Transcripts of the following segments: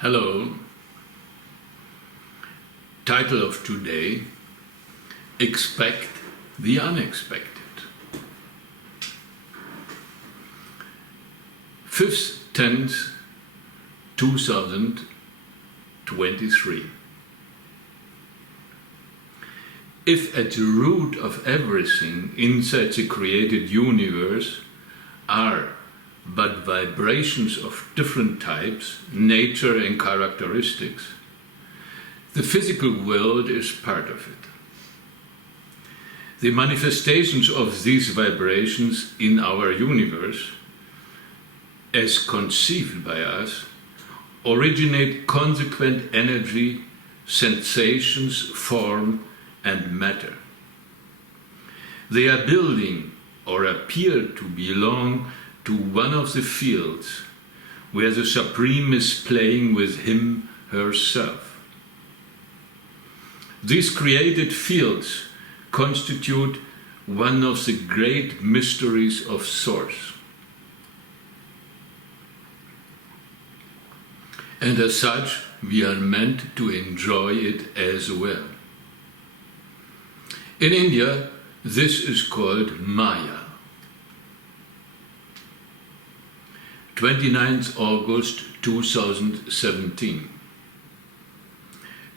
Hello. Title of today: Expect the Unexpected. 5th 10th 2023. If at the root of everything inside the created universe are but vibrations of different types, nature and characteristics, the physical world is part of it. The manifestations of these vibrations in our universe, as conceived by us, originate consequent energy, sensations, form, and matter. They are building or appear to belong to one of the fields where the Supreme is playing with him, herself. These created fields constitute one of the great mysteries of Source. And as such, we are meant to enjoy it as well. In India, this is called Maya. 29th August 2017.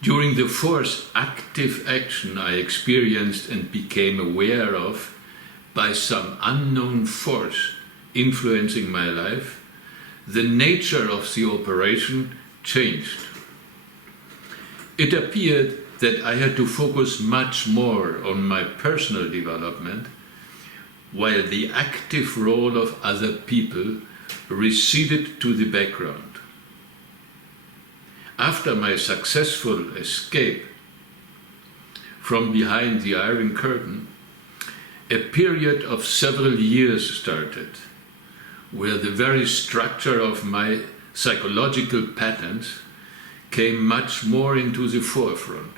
During the fourth active action I experienced and became aware of by some unknown force influencing my life, the nature of the operation changed. It appeared that I had to focus much more on my personal development, while the active role of other people receded to the background. After my successful escape from behind the Iron Curtain, a period of several years started, where the very structure of my psychological patterns came much more into the forefront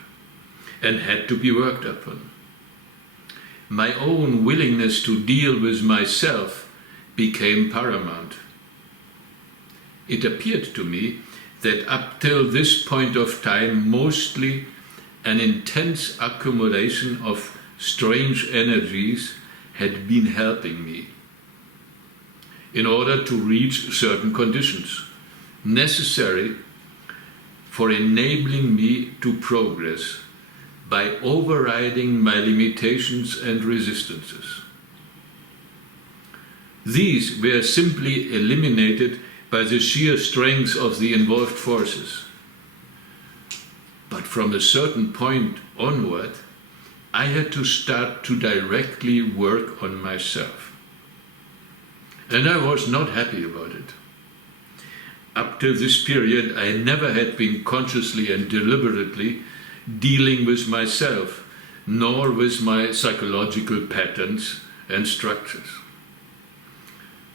and had to be worked upon. My own willingness to deal with myself became paramount. It appeared to me that up till this point of time, mostly an intense accumulation of strange energies had been helping me in order to reach certain conditions necessary for enabling me to progress by overriding my limitations and resistances. These were simply eliminated by the sheer strength of the involved forces. But from a certain point onward, I had to start to directly work on myself. And I was not happy about it. Up till this period, I never had been consciously and deliberately dealing with myself, nor with my psychological patterns and structures.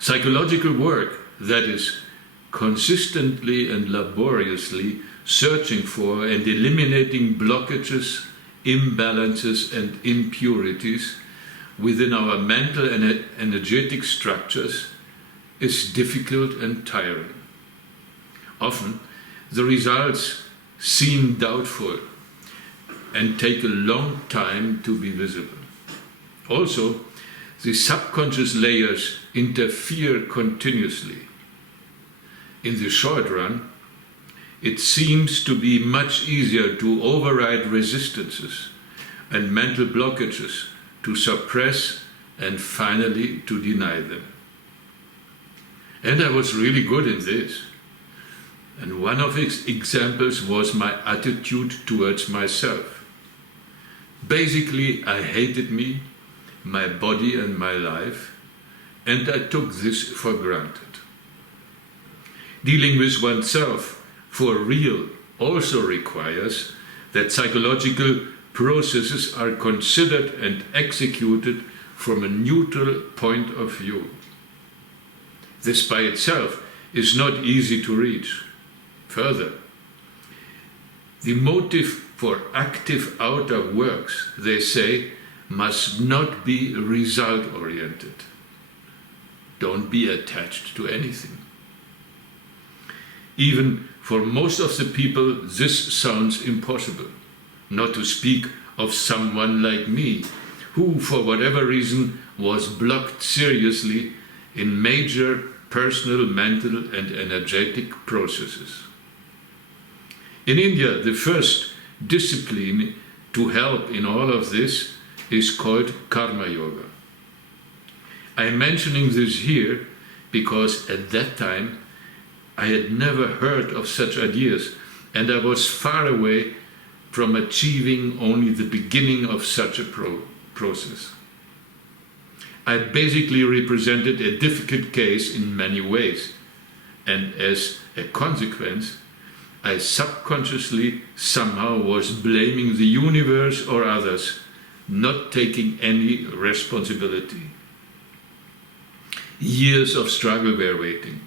Psychological work, that is, consistently and laboriously searching for and eliminating blockages, imbalances, and impurities within our mental and energetic structures, is difficult and tiring. Often, the results seem doubtful and take a long time to be visible. Also, the subconscious layers interfere continuously. In the short run, it seems to be much easier to override resistances and mental blockages, to suppress and finally to deny them. And I was really good in this. And one of its examples was my attitude towards myself. Basically, I hated me, my body and my life, and I took this for granted. Dealing with oneself for real also requires that psychological processes are considered and executed from a neutral point of view. This by itself is not easy to reach. Further, the motive for active outer works, they say, must not be result-oriented. Don't be attached to anything. Even For most of the people, this sounds impossible, not to speak of someone like me, who, for whatever reason, was blocked seriously in major personal, mental, and energetic processes. In India, the first discipline to help in all of this is called Karma Yoga. I'm mentioning this here because at that time I had never heard of such ideas, and I was far away from achieving only the beginning of such a process. I basically represented a difficult case in many ways, and as a consequence, I subconsciously somehow was blaming the universe or others, not taking any responsibility. Years of struggle were waiting.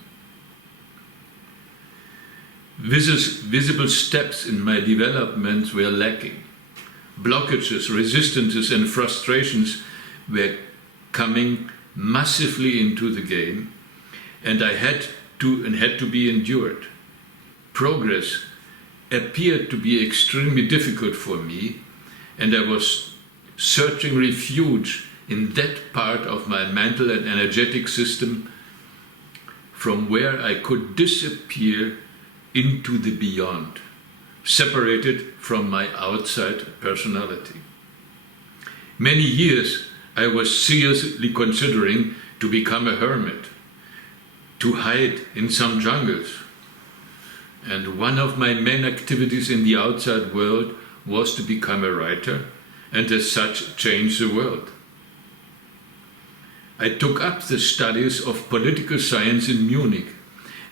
Visible steps in my development were lacking. Blockages, resistances, and frustrations were coming massively into the game, and I had to be endured. Progress appeared to be extremely difficult for me, and I was searching refuge in that part of my mental and energetic system from where I could disappear into the beyond, separated from my outside personality. Many years I was seriously considering to become a hermit, to hide in some jungles. And one of my main activities in the outside world was to become a writer and as such change the world. I took up the studies of political science in Munich,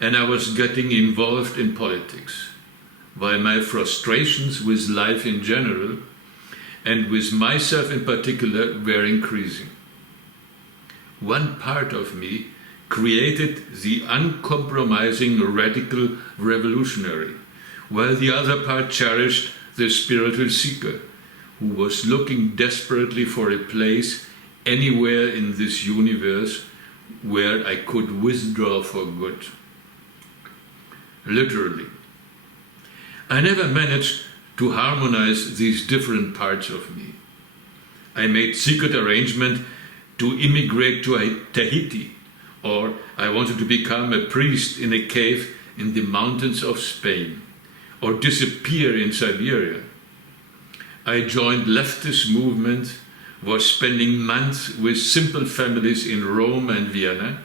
and I was getting involved in politics, while my frustrations with life in general and with myself in particular were increasing. One part of me created the uncompromising radical revolutionary, while the other part cherished the spiritual seeker, who was looking desperately for a place anywhere in this universe where I could withdraw for good. Literally. I never managed to harmonize these different parts of me. I made secret arrangement to immigrate to Tahiti, or I wanted to become a priest in a cave in the mountains of Spain, or disappear in Siberia. I joined leftist movements, was spending months with simple families in Rome and Vienna,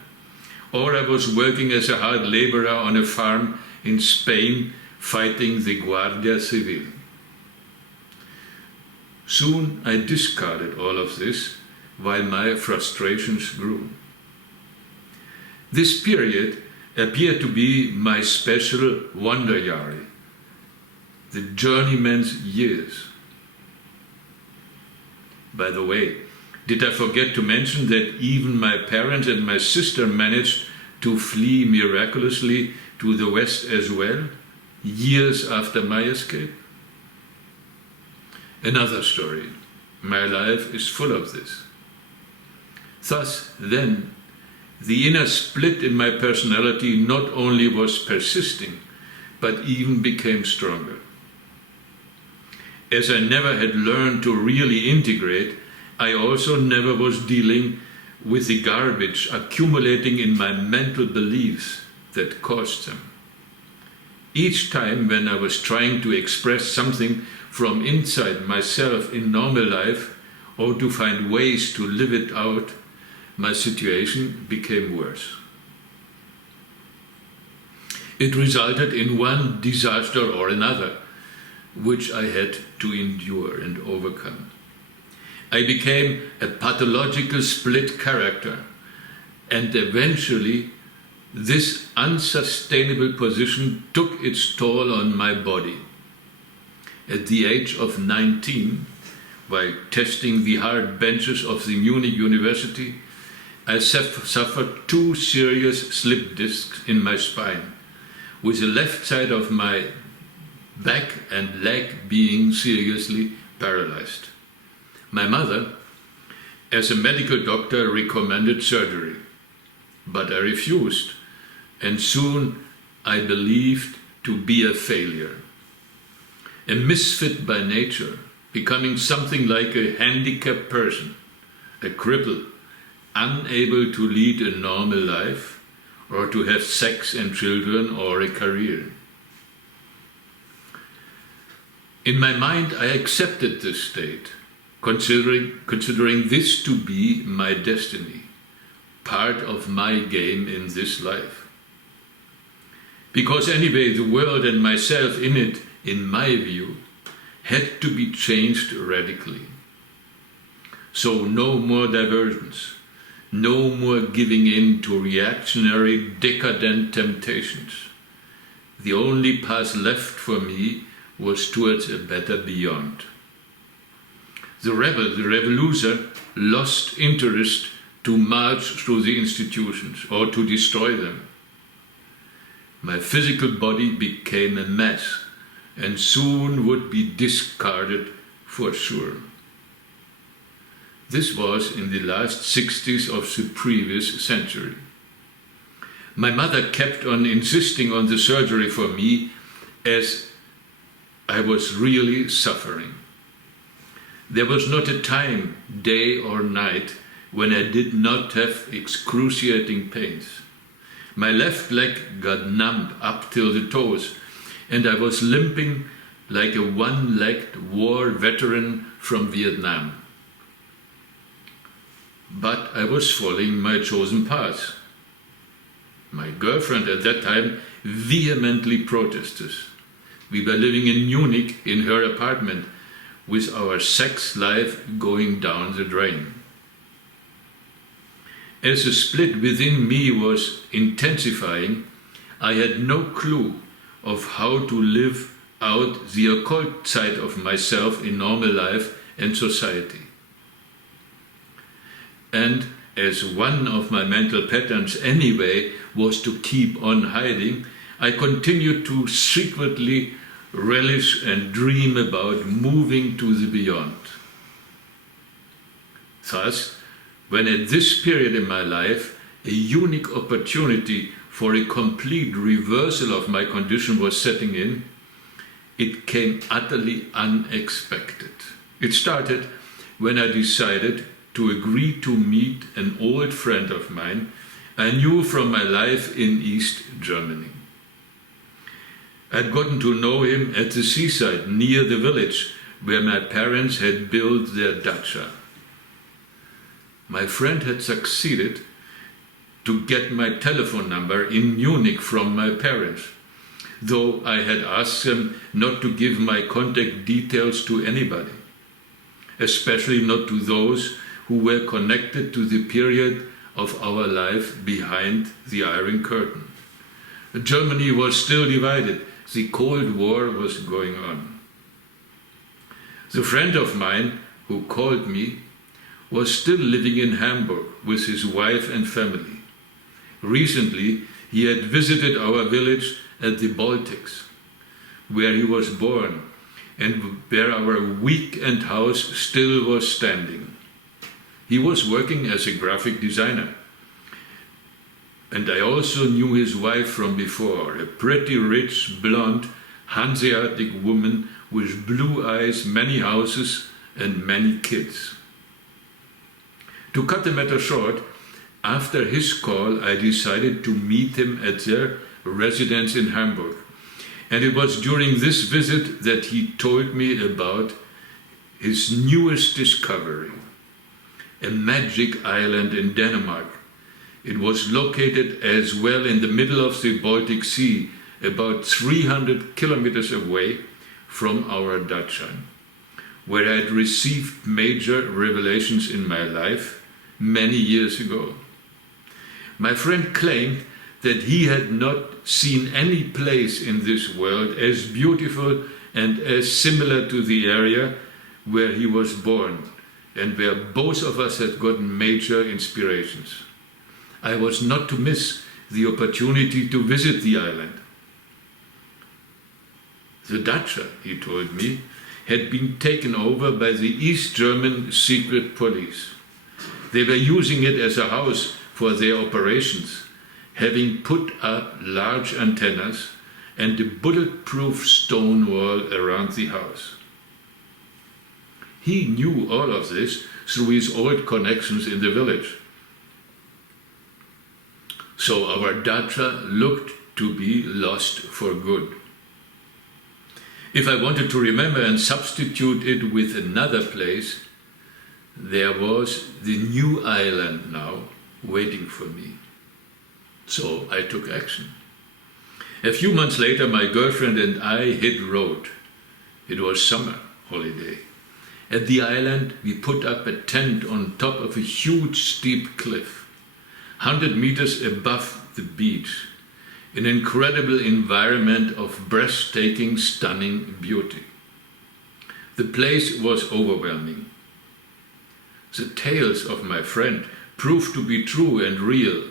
or I was working as a hard laborer on a farm in Spain fighting the Guardia Civil. Soon I discarded all of this while my frustrations grew. This period appeared to be my special Wanderjahre, the journeyman's years. By the way, did I forget to mention that even my parents and my sister managed to flee miraculously to the West as well, years after my escape? Another story. My life is full of this. Thus, then, the inner split in my personality not only was persisting, but even became stronger. As I never had learned to really integrate, I also never was dealing with the garbage accumulating in my mental beliefs that caused them. Each time when I was trying to express something from inside myself in normal life, or to find ways to live it out, my situation became worse. It resulted in one disaster or another, which I had to endure and overcome. I became a pathological split character, and eventually this unsustainable position took its toll on my body. At the age of 19, while testing the hard benches of the Munich University, I suffered 2 serious slip discs in my spine, with the left side of my back and leg being seriously paralyzed. My mother, as a medical doctor, recommended surgery, but I refused, and soon I believed to be a failure, a misfit by nature, becoming something like a handicapped person, a cripple, unable to lead a normal life or to have sex and children or a career. In my mind, I accepted this state, considering this to be my destiny, part of my game in this life. Because anyway, the world and myself in it, in my view, had to be changed radically. So no more diversions, no more giving in to reactionary, decadent temptations. The only path left for me was towards a better beyond. The rebel, the revoluzer, lost interest to march through the institutions or to destroy them. My physical body became a mess and soon would be discarded for sure. This was in the last 60s of the previous century. My mother kept on insisting on the surgery for me as I was really suffering. There was not a time, day or night, when I did not have excruciating pains. My left leg got numb up till the toes, and I was limping like a one-legged war veteran from Vietnam. But I was following my chosen path. My girlfriend at that time vehemently protested. We were living in Munich in her apartment, with our sex life going down the drain. As the split within me was intensifying, I had no clue of how to live out the occult side of myself in normal life and society. And as one of my mental patterns anyway was to keep on hiding, I continued to secretly relish and dream about moving to the beyond. Thus, when at this period in my life a unique opportunity for a complete reversal of my condition was setting in, it came utterly unexpected. It started when I decided to agree to meet an old friend of mine I knew from my life in East Germany. I'd gotten to know him at the seaside near the village where my parents had built their dacha. My friend had succeeded to get my telephone number in Munich from my parents, though I had asked them not to give my contact details to anybody, especially not to those who were connected to the period of our life behind the Iron Curtain. Germany was still divided. The Cold War was going on. The friend of mine who called me was still living in Hamburg with his wife and family. Recently, he had visited our village at the Baltics, where he was born and where our weekend house still was standing. He was working as a graphic designer. And I also knew his wife from before, a pretty rich, blonde, Hanseatic woman with blue eyes, many houses, and many kids. To cut the matter short, after his call, I decided to meet him at their residence in Hamburg. And it was during this visit that he told me about his newest discovery, a magic island in Denmark. It was located as well in the middle of the Baltic Sea, about 300 kilometers away from our dacha, where I had received major revelations in my life many years ago. My friend claimed that he had not seen any place in this world as beautiful and as similar to the area where he was born and where both of us had gotten major inspirations. I was not to miss the opportunity to visit the island. The dacha, he told me, had been taken over by the East German secret police. They were using it as a house for their operations, having put up large antennas and the bulletproof stone wall around the house. He knew all of this through his old connections in the village. So our dacha looked to be lost for good. If I wanted to remember and substitute it with another place, there was the new island now waiting for me. So I took action. A few months later, my girlfriend and I hit road. It was summer holiday. At the island, we put up a tent on top of a huge steep cliff, 100 meters above the beach, an incredible environment of breathtaking, stunning beauty. The place was overwhelming. The tales of my friend proved to be true and real,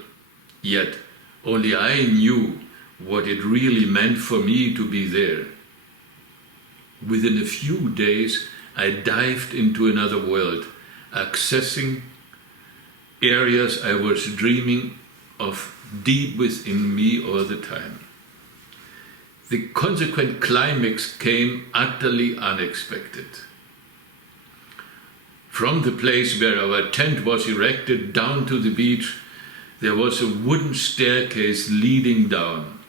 yet only I knew what it really meant for me to be there. Within a few days, I dived into another world, accessing areas I was dreaming of deep within me all the time. The consequent climax came utterly unexpected. From the place where our tent was erected down to the beach, there was a wooden staircase leading down,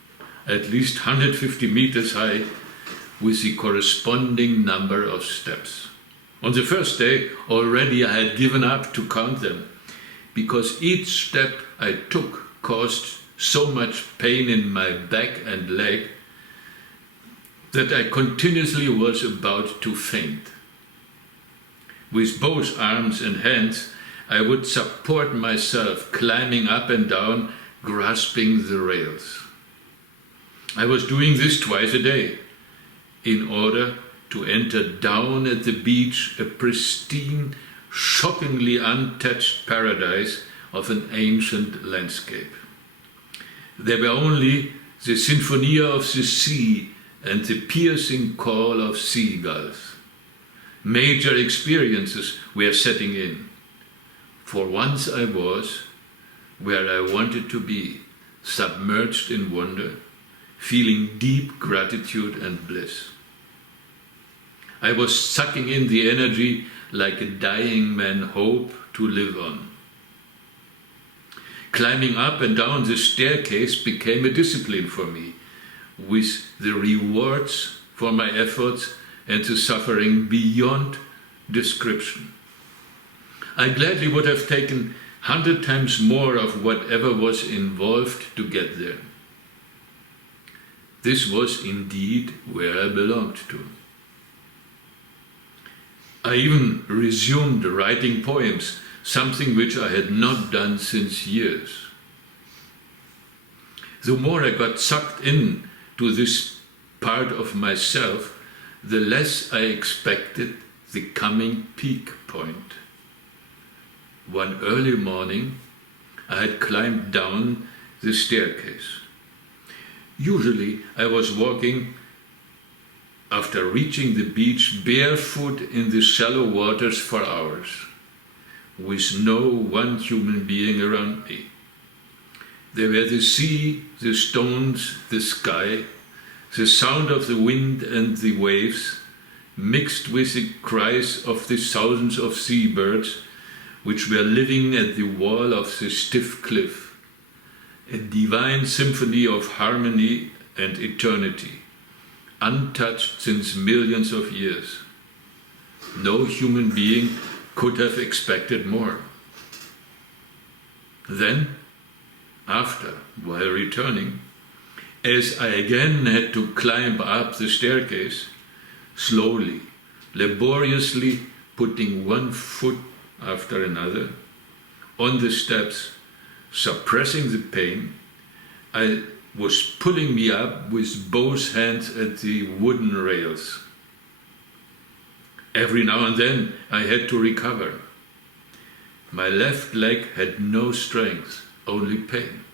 at least 150 meters high, with the corresponding number of steps. On the first day, already I had given up to count them, because each step I took caused so much pain in my back and leg that I continuously was about to faint. With both arms and hands, I would support myself, climbing up and down, grasping the rails. I was doing this twice a day, in order to enter down at the beach a pristine, shockingly untouched paradise of an ancient landscape. There were only the sinfonia of the sea and the piercing call of seagulls. Major experiences were setting in. For once I was where I wanted to be, submerged in wonder, feeling deep gratitude and bliss. I was sucking in the energy like a dying man hoped to live on. Climbing up and down the staircase became a discipline for me, with the rewards for my efforts and the suffering beyond description. I gladly would have taken 100 times more of whatever was involved to get there. This was indeed where I belonged to. I even resumed writing poems, something which I had not done since years. The more I got sucked in to this part of myself, the less I expected the coming peak point. One early morning, I had climbed down the staircase. Usually, I was walking after reaching the beach barefoot in the shallow waters for hours, with no one human being around me. There were the sea, the stones, the sky, the sound of the wind and the waves, mixed with the cries of the thousands of seabirds which were living at the wall of the stiff cliff, a divine symphony of harmony and eternity, untouched since millions of years. No human being could have expected more. Then, while returning, as I again had to climb up the staircase, slowly, laboriously putting one foot after another on the steps, suppressing the pain, I was pulling me up with both hands at the wooden rails. Every now and then I had to recover. My left leg had no strength, only pain.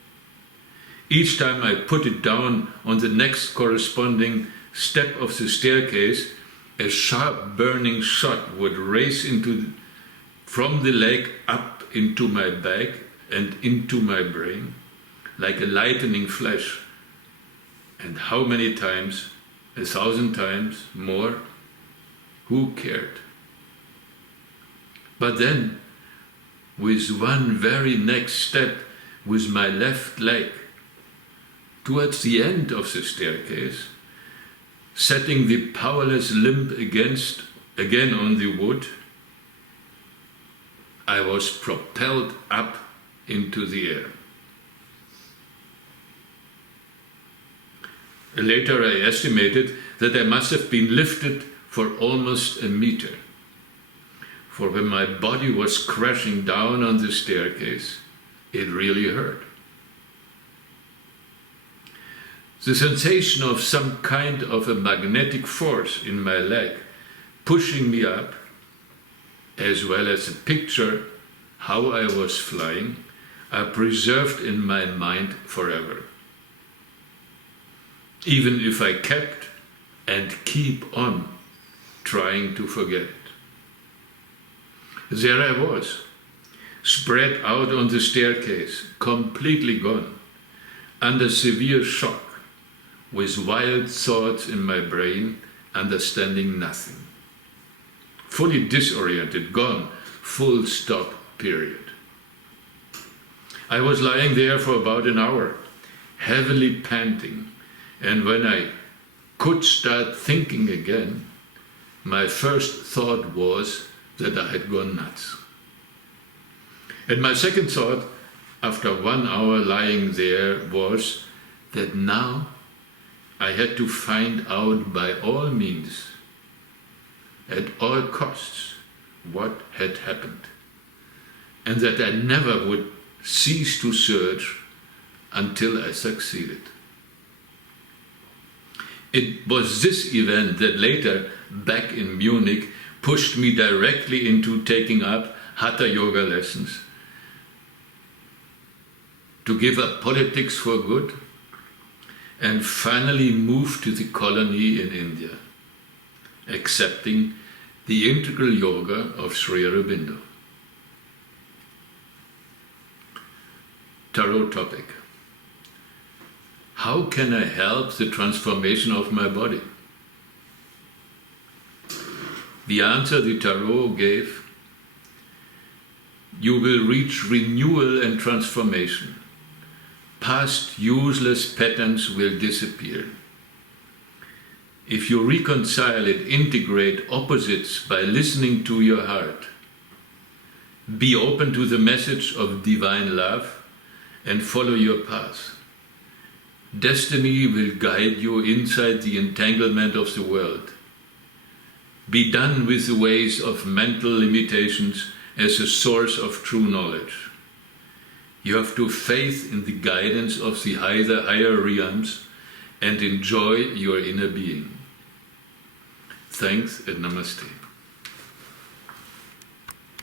Each time I put it down on the next corresponding step of the staircase, a sharp burning shot would race from the leg up into my back and into my brain, like a lightning flash, And how many times? 1,000 times more? Who cared? But then, with one very next step, with my left leg, towards the end of the staircase, setting the powerless limb again on the wood, I was propelled up into the air. Later I estimated that I must have been lifted for almost a meter. For when my body was crashing down on the staircase, it really hurt. The sensation of some kind of a magnetic force in my leg pushing me up, as well as a picture how I was flying, are preserved in my mind forever. Even if I kept and keep on trying to forget it. There I was, spread out on the staircase, completely gone, under severe shock, with wild thoughts in my brain, understanding nothing. Fully disoriented, gone, full stop, period. I was lying there for about an hour, heavily panting, and when I could start thinking again, my first thought was that I had gone nuts. And my second thought, after 1 hour lying there, was that now I had to find out by all means, at all costs, what had happened, and that I never would cease to search until I succeeded. It was this event that later, back in Munich, pushed me directly into taking up Hatha Yoga lessons, to give up politics for good, and finally move to the colony in India, accepting the integral yoga of Sri Aurobindo. Tarot topic. How can I help the transformation of my body? The answer the Tarot gave: you will reach renewal and transformation. Past useless patterns will disappear. If you reconcile and integrate opposites by listening to your heart, be open to the message of divine love and follow your path. Destiny will guide you inside the entanglement of the world. Be done with the ways of mental limitations as a source of true knowledge. You have to faith in the guidance of the higher realms and enjoy your inner being. Thanks and namaste.